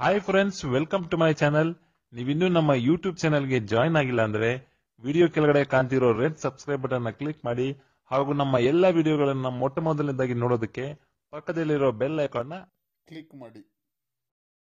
Hi friends, welcome to my channel. ನೀವಿನ್ನೂ ನಮ್ಮ YouTube ಚಾನಲ್ಗೆ ಜಾಯ್ನ್ ಆಗಿಲ್ಲ ಅಂದ್ರೆ ವಿಡಿಯೋ ಕೆಳಗಡೆ ಕಾಣ್ತಿರೋ ರೆಡ್ ಸಬ್ಸ್ಕ್ರೈಬ್ ಬಟನ್ ಕ್ಲಿಕ್ ಮಾಡಿ ಹಾಗೂ ನಮ್ಮ ಎಲ್ಲಾ ವಿಡಿಯೋಗಳನ್ನು ಮೊಟ್ಟ ಮೊದಲನೇದಾಗಿ ನೋಡೋದಕ್ಕೆ ಪಕ್ಕದಲ್ಲಿರೋ ಬೆಲ್ ಐಕಾನ್ ಕ್ಲಿಕ್ ಮಾಡಿ.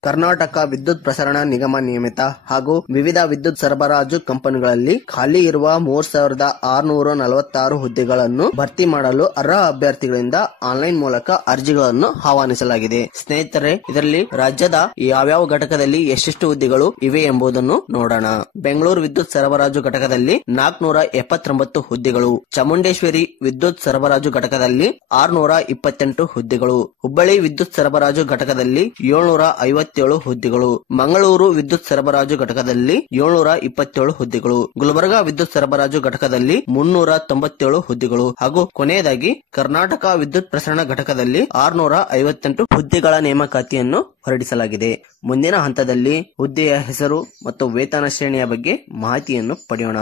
ಕರ್ನಾಟಕ ವಿದ್ಯುತ್ ಪ್ರಸರಣ ನಿಗಮ ನಿಯಮಿತ ಹಾಗೂ ವಿವಿಧ ವಿದ್ಯುತ್ ಸರಬರಾಜು ಕಂಪನಿಗಳಲ್ಲಿ ಖಾಲಿ ಇರುವ 3646 ಹುದ್ದೆಗಳನ್ನು ಭರ್ತಿ ಮಾಡಲು ಅರ್ಹ ಅಭ್ಯರ್ಥಿಗಳಿಂದ ಆನ್ಲೈನ್ ಮೂಲಕ ಅರ್ಜಿಗಳನ್ನು ಆಹ್ವಾನಿಸಲಾಗಿದೆ. ಸ್ನೇಹಿತರೆ, ಇದರಲ್ಲಿ ರಾಜ್ಯದ ಯಾವ್ಯಾವ ಘಟಕದಲ್ಲಿ ಎಷ್ಟೆಷ್ಟು ಹುದ್ದೆಗಳು ಇವೆ ಎಂಬುದನ್ನು ನೋಡೋಣ. ಬೆಂಗಳೂರು ವಿದ್ಯುತ್ ಸರಬರಾಜು ಘಟಕದಲ್ಲಿ 479 ಹುದ್ದೆಗಳು, ಚಾಮುಂಡೇಶ್ವರಿ ವಿದ್ಯುತ್ ಸರಬರಾಜು ಘಟಕದಲ್ಲಿ 628 ಹುದ್ದೆಗಳು, ಹುಬ್ಬಳ್ಳಿ ವಿದ್ಯುತ್ ಸರಬರಾಜು ಘಟಕದಲ್ಲಿ 757 ಹುದ್ದೆಗಳು, ಮಂಗಳೂರು ವಿದ್ಯುತ್ ಸರಬರಾಜು ಘಟಕದಲ್ಲಿ 727 ಹುದ್ದೆಗಳು, ಗುಲ್ಬರ್ಗಾ ವಿದ್ಯುತ್ ಸರಬರಾಜು ಘಟಕದಲ್ಲಿ 397 ಹುದ್ದೆಗಳು ಹಾಗೂ ಕೊನೆಯದಾಗಿ ಕರ್ನಾಟಕ ವಿದ್ಯುತ್ ಪ್ರಸರಣ ಘಟಕದಲ್ಲಿ 658 ಹುದ್ದೆಗಳ ನೇಮಕಾತಿಯನ್ನು ಹೊರಡಿಸಲಾಗಿದೆ. ಮುಂದಿನ ಹಂತದಲ್ಲಿ ಹುದ್ದೆಯ ಹೆಸರು ಮತ್ತು ವೇತನ ಶ್ರೇಣಿಯ ಬಗ್ಗೆ ಮಾಹಿತಿಯನ್ನು ಪಡೆಯೋಣ.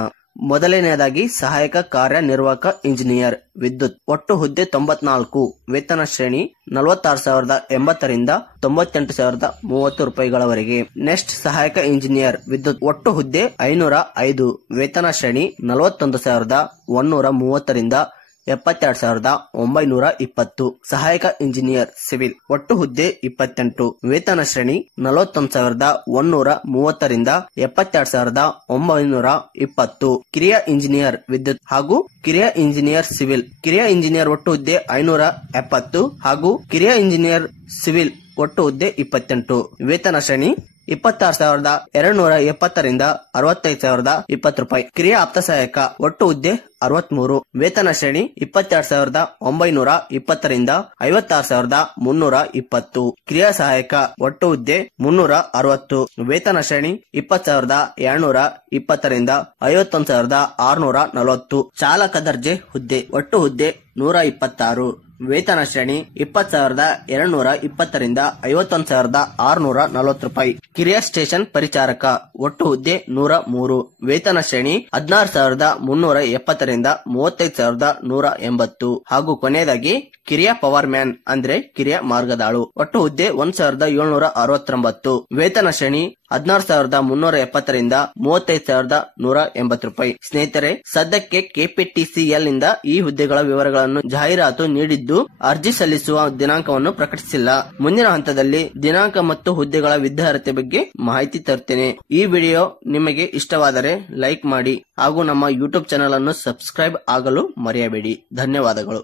ಮೊದಲನೆಯದಾಗಿ ಸಹಾಯಕ ಕಾರ್ಯನಿರ್ವಾಹಕ ಇಂಜಿನಿಯರ್ ವಿದ್ಯುತ್, ಒಟ್ಟು ಹುದ್ದೆ 94, ವೇತನ ಶ್ರೇಣಿ 46,080 ರಿಂದ 98,030 ರೂಪಾಯಿಗಳವರೆಗೆ. ನೆಕ್ಸ್ಟ್ ಸಹಾಯಕ ಇಂಜಿನಿಯರ್ ವಿದ್ಯುತ್, ಒಟ್ಟು ಹುದ್ದೆ 505, ವೇತನ ಶ್ರೇಣಿ 41,130 ರಿಂದ 72,920. ಸಹಾಯಕ ಇಂಜಿನಿಯರ್ ಸಿವಿಲ್, ಒಟ್ಟು ಹುದ್ದೆ 28, ವೇತನ ಶ್ರೇಣಿ 41,130 ರಿಂದ 72,920. ಕಿರಿಯ ಇಂಜಿನಿಯರ್ ವಿದ್ಯುತ್ ಹಾಗೂ ಕಿರಿಯ ಇಂಜಿನಿಯರ್ ಸಿವಿಲ್, ಕಿರಿಯ ಇಂಜಿನಿಯರ್ ಒಟ್ಟು ಹುದ್ದೆ 570 ಹಾಗೂ ಕಿರಿಯ ಇಂಜಿನಿಯರ್ ಸಿವಿಲ್ ಒಟ್ಟು ಹುದ್ದೆ 28, ವೇತನ ಶ್ರೇಣಿ 26,270 ರಿಂದ 65,020 ರೂಪಾಯಿ. ಕಿರಿಯ ಆಪ್ತ ಸಹಾಯಕ ಒಟ್ಟು ಹುದ್ದೆ 63, ವೇತನ ಶ್ರೇಣಿ 22,920 ರಿಂದ 56,320. ಕಿರಿಯ ಸಹಾಯಕ ಒಟ್ಟು ಹುದ್ದೆ 360, ವೇತನ ಶ್ರೇಣಿ 20,220 ರಿಂದ 51,640. ಚಾಲಕ ದರ್ಜೆ ಹುದ್ದೆ, ಒಟ್ಟು ಹುದ್ದೆ 126, ವೇತನ ಶ್ರೇಣಿ 20,220 ರಿಂದ 51,640 ರೂಪಾಯಿ. ಕಿರಿಯ ಸ್ಟೇಷನ್ ಪರಿಚಾರಕ ಒಟ್ಟು ಹುದ್ದೆ 103, ವೇತನ ಶ್ರೇಣಿ 16,370 ರಿಂದ 35,180 ಹಾಗೂ ಕೊನೆಯದಾಗಿ ಕಿರಿಯ ಪವರ್ ಮ್ಯಾನ್ ಅಂದ್ರೆ ಕಿರಿಯ ಮಾರ್ಗದಾಳು, ಒಟ್ಟು ಹುದ್ದೆ 1,769, ವೇತನ ಶ್ರೇಣಿ 16,370 ರಿಂದ 35,180 ರೂಪಾಯಿ. ಸ್ನೇಹಿತರೆ, ಸದ್ಯಕ್ಕೆ ಕೆಪಿಟಿಸಿಎಲ್ ನಿಂದ ಈ ಹುದ್ದೆಗಳ ವಿವರಗಳನ್ನು ಜಾಹೀರಾತು ನೀಡಿದ್ದು ಅರ್ಜಿ ಸಲ್ಲಿಸುವ ದಿನಾಂಕವನ್ನು ಪ್ರಕಟಿಸಿಲ್ಲ. ಮುಂದಿನ ಹಂತದಲ್ಲಿ ದಿನಾಂಕ ಮತ್ತು ಹುದ್ದೆಗಳ ವಿದ್ಯಾರ್ಹತೆ ಬಗ್ಗೆ ಮಾಹಿತಿ ತರುತ್ತೇನೆ. ಈ ವಿಡಿಯೋ ನಿಮಗೆ ಇಷ್ಟವಾದರೆ ಲೈಕ್ ಮಾಡಿ ಹಾಗೂ ನಮ್ಮ ಯೂಟ್ಯೂಬ್ ಚಾನೆಲ್ ಅನ್ನು ಸಬ್ಸ್ಕ್ರೈಬ್ ಆಗಲು ಮರೆಯಬೇಡಿ. ಧನ್ಯವಾದಗಳು.